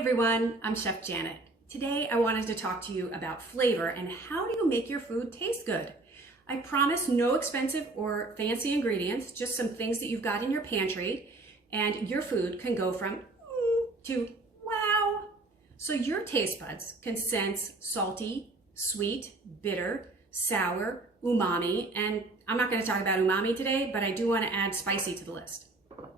everyone, I'm Chef Janet. Today I wanted to talk to you about flavor and how do you make your food taste good. I promise no expensive or fancy ingredients, just some things that you've got in your pantry, and your food can go from to wow. So your taste buds can sense salty, sweet, bitter, sour, umami, and I'm not going to talk about umami today, but I do want to add spicy to the list.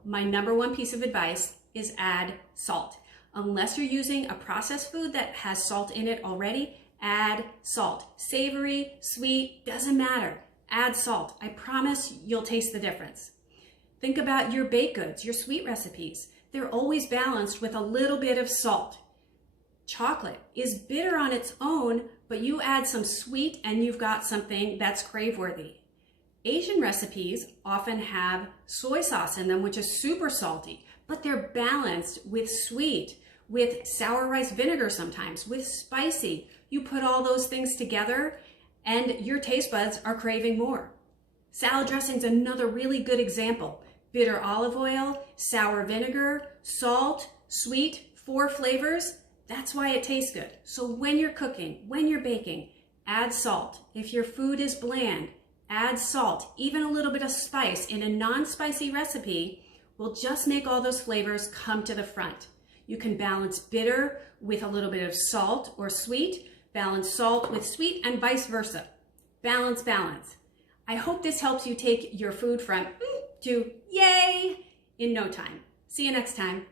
My number one piece of advice is add salt. Unless you're using a processed food that has salt in it already, add salt. Savory, sweet, doesn't matter. Add salt. I promise you'll taste the difference. Think about your baked goods, your sweet recipes. They're always balanced with a little bit of salt. Chocolate is bitter on its own, but you add some sweet and you've got something that's crave-worthy. Asian recipes often have soy sauce in them, which is super salty, but they're balanced with sweet, with sour rice vinegar sometimes, with spicy. You put all those things together and your taste buds are craving more. Salad dressing is another really good example. Bitter olive oil, sour vinegar, salt, sweet, 4 flavors. That's why it tastes good. So when you're cooking, when you're baking, add salt. If your food is bland, add salt. Even a little bit of spice in a non-spicy recipe will just make all those flavors come to the front. You can balance bitter with a little bit of salt or sweet, balance salt with sweet, and vice versa. Balance, balance. I hope this helps you take your food from to yay in no time. See you next time.